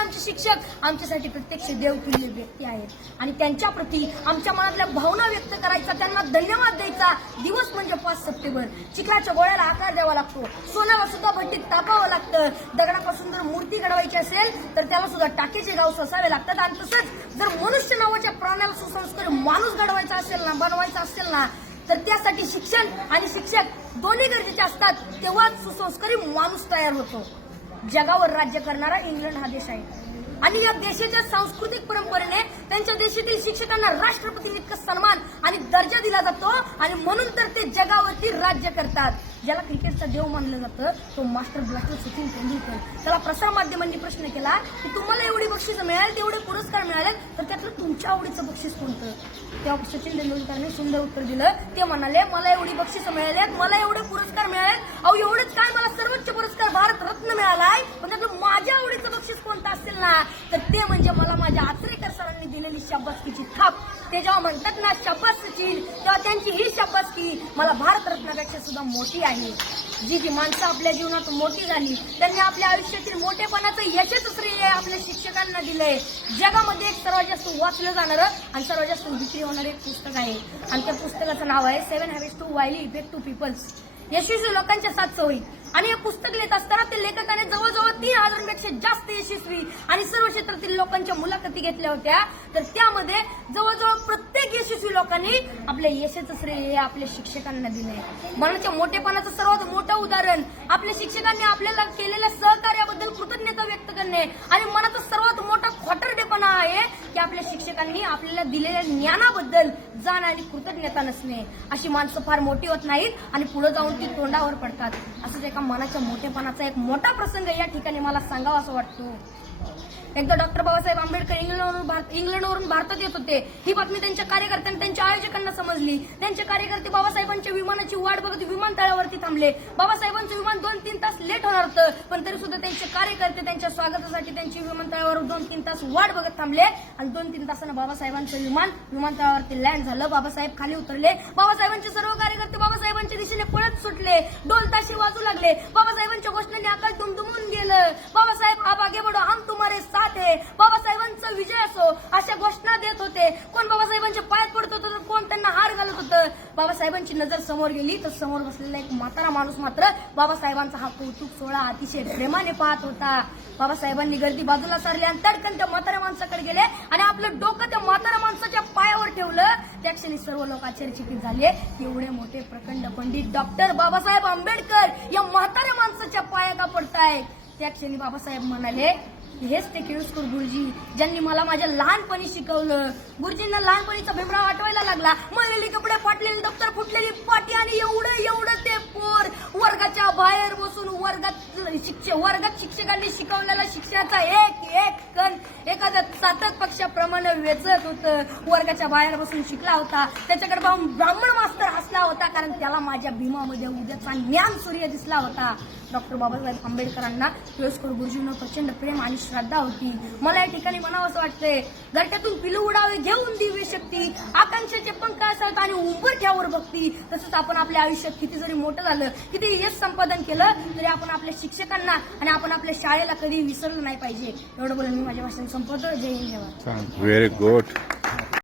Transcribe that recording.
आमचे शिक्षक आमच्यासाठी प्रत्यक्ष देवतुल्य व्यक्ती आहेत आणि त्यांच्या प्रती आमच्या मनातल्या भावना व्यक्त करायचा, त्यांना धन्यवाद द्यायचा दिवस म्हणजे 5 सप्टेंबर. चिखलाच्या गोळ्याला आकार द्यावा लागतो, सोन्याला सुद्धा भट्टीत तापावं लागतं, दगडापासून जर मूर्ती घडवायची असेल तर त्याला सुद्धा टाकेचे गाव ससावे लागतात. आणि तसंच जर मनुष्य नावाच्या प्राण्याला सुसंस्कारी माणूस घडवायचा असेल ना, बनवायचा असेल ना, तर त्यासाठी शिक्षण आणि शिक्षक दोन्ही गरजेचे असतात. तेव्हाच सुसंस्कारी माणूस तयार होतो. जगावर राज्य करणारा इंग्लंड हा देश आहे आणि या देशाच्या सांस्कृतिक परंपरेने त्यांच्या देशातील शिक्षकांना राष्ट्रपतींइतका सन्मान आणि दर्जा दिला जातो आणि म्हणून तर ते जगावरती राज्य करतात. ज्याला क्रिकेटचा देव मानलं जातं तो मास्टर ब्लास्टर सचिन तेंडुलकर. त्याला प्रसार माध्यमांनी प्रश्न केला की तुम्हाला एवढी बक्षीस मिळाली, तेवढे पुरस्कार मिळाले, तर त्यातलं तुमच्या आवडीचं बक्षीस कोणतं? तेव्हा सचिन तेंडुलकरने सुंदर उत्तर दिलं. ते म्हणाले, मला एवढी बक्षीस मिळाल्यात, मला एवढे पुरस्कार मिळालेत, अहो एवढेच काय, मला सर्वोच्च पुरस्कार भारत रत्न मिळालाय, पण त्यातलं माझ्या आवडीचं बक्षीस कोणतं असेल ना, तर ते म्हणजे मला माझ्या आचरेकर सरांनी दिलेली शाबासकीची थाप. ते जेव्हा म्हणतात ना शाबास सचिन, तेव्हा त्यांची ही शाबासकी मला भारत रत्नापेक्षा सुद्धा मोठी आहे. जी माणसं आपल्या जीवनात मोठी झाली त्यांनी आपल्या आयुष्यातील मोठेपणाचं यशच श्रेय आपल्या शिक्षकांना दिलंय. जगामध्ये एक सर्वात जास्त वाचलं जाणारं आणि सर्वात जास्त विक्री होणारं एक पुस्तक आहे आणि त्या पुस्तकाचं नाव आहे 7 Habits to Highly Effective People. यशस्वी लोकांच्या 7 सवयी. आणि हे पुस्तक लिहित असताना ते लेखकाने जवळजवळ 3000पेक्षा जास्त यशस्वी आणि सर्व क्षेत्रातील लोकांच्या मुलाखती घेतल्या होत्या. तर त्यामध्ये जवळजवळ प्रत्येक यशस्वी लोकांनी आपल्या यशाचं श्रेय आपल्या शिक्षकांना दिलंय. मनाच्या मोठेपणाचं सर्वात मोठं उदाहरण आपल्या शिक्षकांनी आपल्याला केलेल्या सहकार्याबद्दल कृतज्ञता व्यक्त करणे आणि मनाचा सर्वात मोठा खोटरडेपणा आहे की आपल्या शिक्षकांनी आपल्याला दिलेल्या ज्ञानाबद्दल जाण आणि कृतज्ञता नसणे. अशी माणसं फार मोठी होत नाहीत आणि पुढे जाऊन ती तोंडावर पडतात. असंच एका मनाच्या मोठेपणाचा एक मोठा प्रसंग या ठिकाणी मला सांगावा असं वाटतो. एकदा डॉक्टर बाबासाहेब आंबेडकर इंग्लंडवरून भारतात येत होते. ही बातमी त्यांच्या कार्यकर्त्यांना, त्यांच्या आयोजकांना समजली. त्यांचे कार्यकर्ते बाबासाहेबांच्या विमानाची वाट बघत विमानतळावरती थांबले. बाबासाहेबांचं विमान 2-3 तास लेट होणार होतं, पण तरी सुद्धा त्यांचे कार्यकर्ते त्यांच्या स्वागतासाठी त्यांची विमानतळावर 2-3 तास वाट बघत थांबले आणि 2-3 तासानं बाबासाहेबांचं विमान विमानतळावरती लँड झालं. बाबासाहेब खाली उतरले. बाबासाहेबांचे सर्व कार्यकर्ते बाबासाहेबांच्या दिशेने पळत सुटले. ढोल ताशे वाजू लागले. बाबासाहेबांच्या घोषणांनी आकाश दुमदुमून गेलं. बाबासाहेब आप आगे बढ़ो, हम तुम्हारे साथ है. बाबासाहेबांचा विजय असो अशा घोषणा देत होते. कोण बाबासाहेबांच्या पायात पडत होतं तर कोण त्यांना हार घालत होतं. बाबासाहेबांची नजर समोर गेली तर समोर बसलेला एक म्हातारा माणूस मात्र बाबासाहेबांचा हा कौतुक सोहळा अतिशय प्रेमाने पाहत होता. बाबासाहेबांनी गर्दी बाजूला सारली आणि तडकन त्या म्हाताऱ्या माणसाकडे गेले आणि आपलं डोकं त्या म्हाताऱ्या माणसाच्या पायावर ठेवलं. त्या क्षणी सर्व लोक आश्चर्यचकित झाले. एवढे मोठे प्रखंड पंडित डॉक्टर बाबासाहेब आंबेडकर या म्हाताऱ्या माणसाच्या पाया का पडतायत? त्या क्षणी बाबासाहेब म्हणाले, हेच ते केळुसकर गुरुजी ज्यांनी मला माझ्या लहानपणी शिकवलं. गुरुजींना लहानपणीचा भीमराव आठवायला लागला. मळलेली कपडे, फाटलेली दप्तर, फुटलेली पाटी आणि एवढं ते पोर वर्गाच्या बाहेर बसून वर्गात शिक्षकांनी शिकवलेला शिक्षणाचा एक कण एखाद्या चातक पक्षाप्रमाणे वेचत होतं. वर्गाच्या बाहेर बसून शिकला होता. त्याच्याकडे पाहून ब्राह्मण मास्तर हसला होता, कारण त्याला माझ्या भीमामध्ये उद्याचा ज्ञान सूर्य दिसला होता. डॉक्टर बाबासाहेब आंबेडकरांना केळुसकर गुरुजींना प्रचंड प्रेम आणि श्रद्धा होती. मला या ठिकाणी म्हणावं असं वाटतंय, घरट्यातून पिलू उडावे घेऊन दिव्य शक्ती, आकांक्षाचे पंख असतात आणि उंबरठ्यावर भक्ती. तसंच आपण आपल्या आयुष्यात किती जरी मोठं झालं, किती यश संपादन केलं, तरी आपण आपल्या शिक्षकांना आणि आपण आपल्या शाळेला कधी विसरलं नाही पाहिजे. एवढं बोलून मी माझ्या भाषण संपवतो. जय हिंद. Very good.